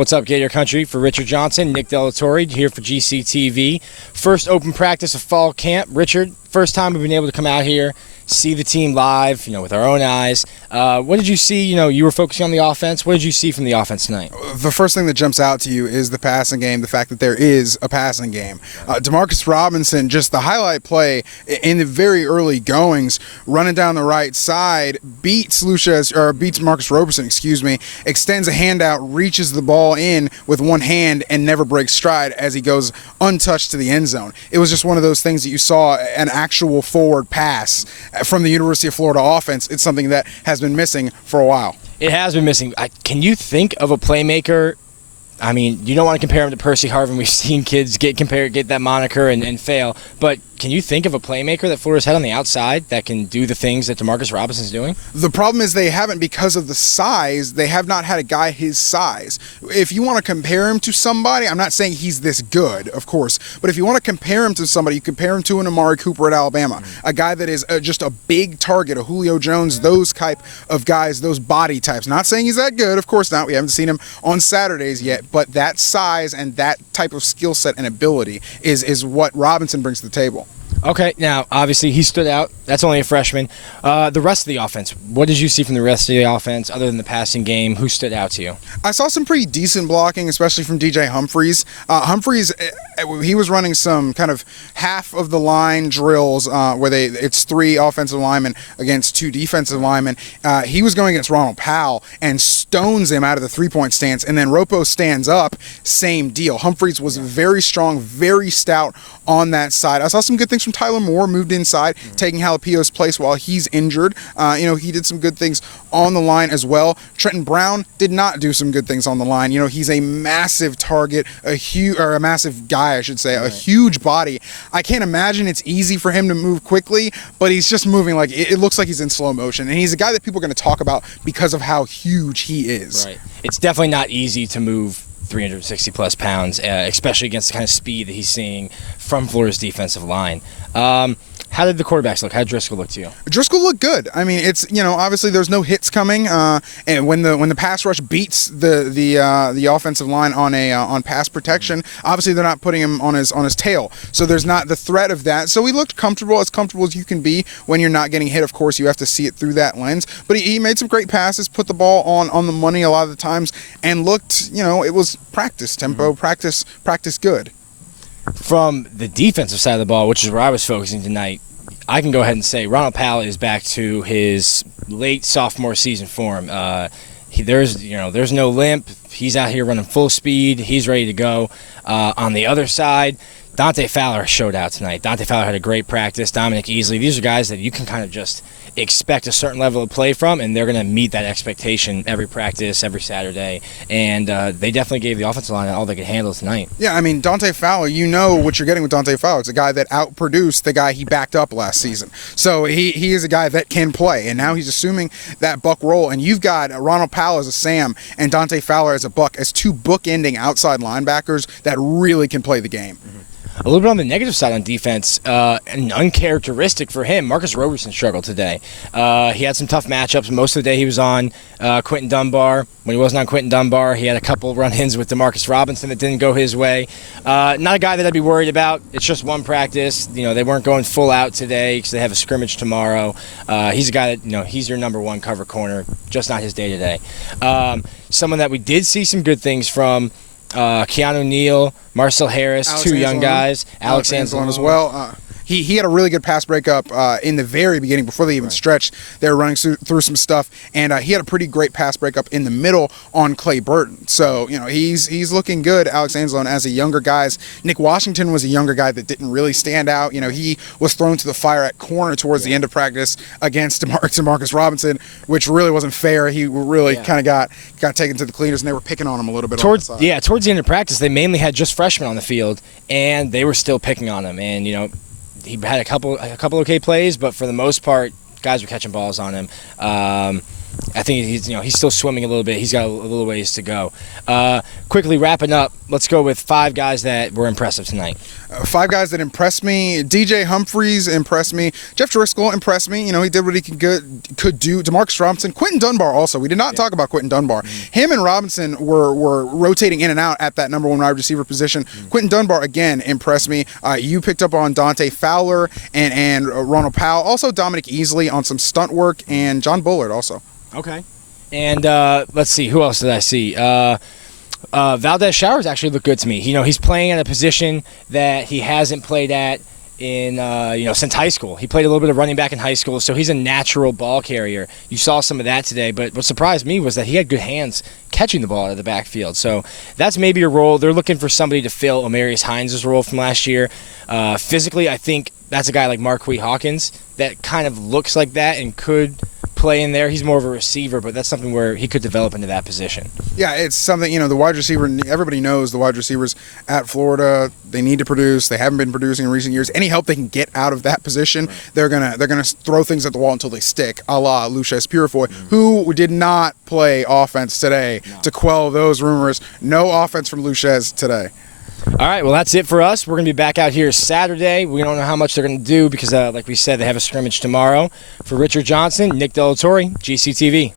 What's up, Gator Country? For Richard Johnson, Nick Delatorre here for GCTV. First open practice of fall camp. Richard, first time we've been able to come out here, see the team live, with our own eyes. What did you see? You were focusing on the offense. What did you see from the offense tonight? The first thing that jumps out to you is the passing game, the fact that there is a passing game. Demarcus Robinson, just the highlight play in the very early goings, running down the right side, beats Marcus Roberson, extends a hand out, reaches the ball in with one hand and never breaks stride as he goes untouched to the end zone. It was just one of those things that you saw an actual forward pass from the University of Florida offense. It's something that has been missing for a while. It has been missing. Can you think of a playmaker? I mean, you don't want to compare him to Percy Harvin. We've seen kids get that moniker and fail. But can you think of a playmaker that Florida's had on the outside that can do the things that Demarcus Robinson's doing? The problem is they haven't, because of the size. They have not had a guy his size. If you want to compare him to somebody, I'm not saying he's this good, of course, but if you want to compare him to somebody, you compare him to an Amari Cooper at Alabama, a guy that is just a big target, a Julio Jones, those type of guys, those body types. Not saying he's that good, of course not. We haven't seen him on Saturdays yet, but that size and that type of skill set and ability is what Robinson brings to the table. Okay, now, obviously, he stood out. That's only a freshman. The rest of the offense, what did you see from the rest of the offense other than the passing game? Who stood out to you? I saw some pretty decent blocking, especially from DJ Humphreys. Humphreys, he was running some kind of half of the line drills where it's 3 offensive linemen against 2 defensive linemen. He was going against Ronald Powell and stones him out of the 3-point stance, and then Ropo stands up, same deal. Humphreys was very strong, very stout on that side. I saw some good things from Tyler Moore, moved inside, taking Jalapio's place while he's injured. He did some good things on the line as well. Trenton Brown did not do some good things on the line. He's a massive target, a massive guy, I should say, a huge body. I can't imagine it's easy for him to move quickly, but he's just moving like it looks like he's in slow motion. And he's a guy that people are going to talk about because of how huge he is. Right. It's definitely not easy to move 360 plus pounds, especially against the kind of speed that he's seeing from Florida's defensive line. How did the quarterbacks look? How did Driscoll look to you? Driscoll looked good. I mean, it's obviously there's no hits coming, and when the pass rush beats the offensive line on pass protection, obviously they're not putting him on his tail, so there's not the threat of that. So he looked comfortable as you can be when you're not getting hit. Of course, you have to see it through that lens, but he made some great passes, put the ball on the money a lot of the times, and looked, it was practice tempo, practice good. From the defensive side of the ball, which is where I was focusing tonight, I can go ahead and say Ronald Powell is back to his late sophomore season form. There's no limp. He's out here running full speed. He's ready to go. On the other side, Dante Fowler showed out tonight. Dante Fowler had a great practice. Dominic Easley. These are guys that you can kind of just expect a certain level of play from, and they're going to meet that expectation every practice, every Saturday. And they definitely gave the offensive line all they could handle tonight. Yeah, I mean, Dante Fowler, you know what you're getting with Dante Fowler. It's a guy that outproduced the guy he backed up last season. So he is a guy that can play, and now he's assuming that buck role. And you've got Ronald Powell as a Sam and Dante Fowler as a buck, as 2 bookending outside linebackers that really can play the game. A little bit on the negative side on defense, and uncharacteristic for him, Marcus Roberson struggled today. He had some tough matchups. Most of the day he was on Quentin Dunbar. When he wasn't on Quentin Dunbar, he had a couple run-ins with Demarcus Robinson that didn't go his way. Not a guy that I'd be worried about. It's just one practice. They weren't going full out today because they have a scrimmage tomorrow. He's a guy that, he's your number 1 cover corner, just not his day today. Someone that we did see some good things from, Keanu Neal, Marcel Harris, Alex 2 young Anzalone. guys. Alex Anzalone as well. He had a really good pass breakup in the very beginning before they even stretched. They were running through some stuff, and he had a pretty great pass breakup in the middle on Clay Burton. So he's looking good. Alex Anzalone as a younger guy. Nick Washington was a younger guy that didn't really stand out. He was thrown to the fire at corner towards the end of practice against Demarcus Robinson, which really wasn't fair. He really kind of got taken to the cleaners, and they were picking on him a little bit. Towards the end of practice, they mainly had just freshmen on the field, and they were still picking on him. And he had a couple okay plays, but for the most part, guys were catching balls on him. I think he's still swimming a little bit. He's got a little ways to go. Quickly wrapping up, let's go with 5 guys that were impressive tonight. 5 guys that impressed me. DJ Humphries impressed me. Jeff Driscoll impressed me. He did what he could do. DeMarcus Robinson. Quentin Dunbar also. We did not talk about Quentin Dunbar. Him and Robinson were rotating in and out at that number 1 wide receiver position. Quentin Dunbar, again, impressed me. You picked up on Dante Fowler and Ronald Powell. Also Dominic Easley on some stunt work, and John Bullard also. Okay. And let's see, who else did I see? Valdez Showers actually looked good to me. He's playing at a position that he hasn't played at in since high school. He played a little bit of running back in high school, so he's a natural ball carrier. You saw some of that today, but what surprised me was that he had good hands catching the ball out of the backfield. So that's maybe a role. They're looking for somebody to fill Amarius Hines' role from last year. Physically, I think that's a guy like Marquis Hawkins that kind of looks like that and could play in there. He's more of a receiver, but that's something where he could develop into that position. Yeah, it's something, the wide receiver, everybody knows the wide receivers at Florida, they need to produce. They haven't been producing in recent years. Any help they can get out of that position, right, they're gonna throw things at the wall until they stick, a la Lucius Purifoy, who did not play offense today to quell those rumors. No offense from Lucius today. All right, well, that's it for us. We're going to be back out here Saturday. We don't know how much they're going to do because, like we said, they have a scrimmage tomorrow. For Richard Johnson, Nick Delatorre, GCTV.